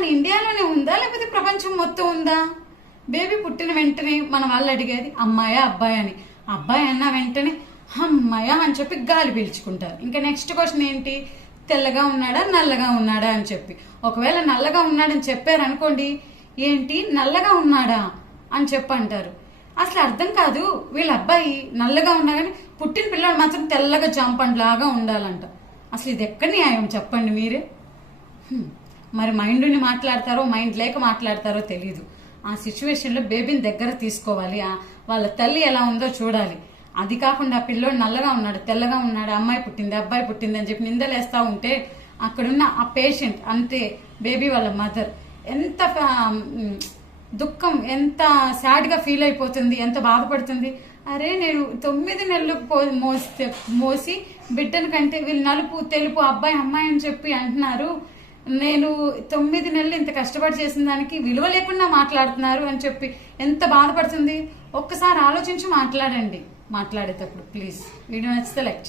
మన ఇండియాలోనే ఉందా లేకపోతే ప్రపంచం మొత్తం ఉందా? బేబీ పుట్టిన వెంటనే మన వాళ్ళు అడిగేది అమ్మాయా అబ్బాయి అని. అబ్బాయి అన్న వెంటనే అమ్మాయ అని చెప్పి గాలి పీల్చుకుంటారు. ఇంకా నెక్స్ట్ క్వశ్చన్ ఏంటి, తెల్లగా ఉన్నాడా నల్లగా ఉన్నాడా అని చెప్పి. ఒకవేళ నల్లగా ఉన్నాడని చెప్పారు అనుకోండి, ఏంటి నల్లగా ఉన్నాడా అని చెప్పి అంటారు. అసలు అర్థం కాదు, వీళ్ళ అబ్బాయి నల్లగా ఉన్నా కానీ పుట్టిన పిల్లలు మాత్రం తెల్లగా జాంపండ్ లాగా ఉండాలంట. అసలు ఇది ఎక్కడ న్యాయం చెప్పండి మీరే. మరి మైండ్ ఉండి మాట్లాడతారో మైండ్ లేక మాట్లాడతారో తెలీదు. ఆ సిచ్యువేషన్ లో బేబీని దగ్గర తీసుకోవాలి, వాళ్ళ తల్లి ఎలా ఉందో చూడాలి. అది కాకుండా ఆ పిల్లోడు నల్లగా ఉన్నాడు తెల్లగా ఉన్నాడు, అమ్మాయి పుట్టింది అబ్బాయి పుట్టింది అని చెప్పి నిందలేస్తా ఉంటే అక్కడున్న ఆ పేషెంట్ అంతే బేబీ వాళ్ళ మదర్ ఎంత దుఃఖం, ఎంత సాడ్ గా ఫీల్ అయిపోతుంది, ఎంత బాధపడుతుంది. అరే నేను 9 నెలలు మోసి బిడ్డను కంటే వీళ్ళు నలుపు తెలుపు అబ్బాయి అమ్మాయి అని చెప్పి అంటున్నారు, నేను 9 నెలలు ఇంత కష్టపడి చేసిన దానికి విలువ లేకుండా మాట్లాడుతున్నారు అని చెప్పి ఎంత బాధపడుతుంది. ఒక్కసారి ఆలోచించి మాట్లాడండి మాట్లాడేటప్పుడు. ప్లీజ్ వీడియో నచ్చితే లైక్ చేయండి.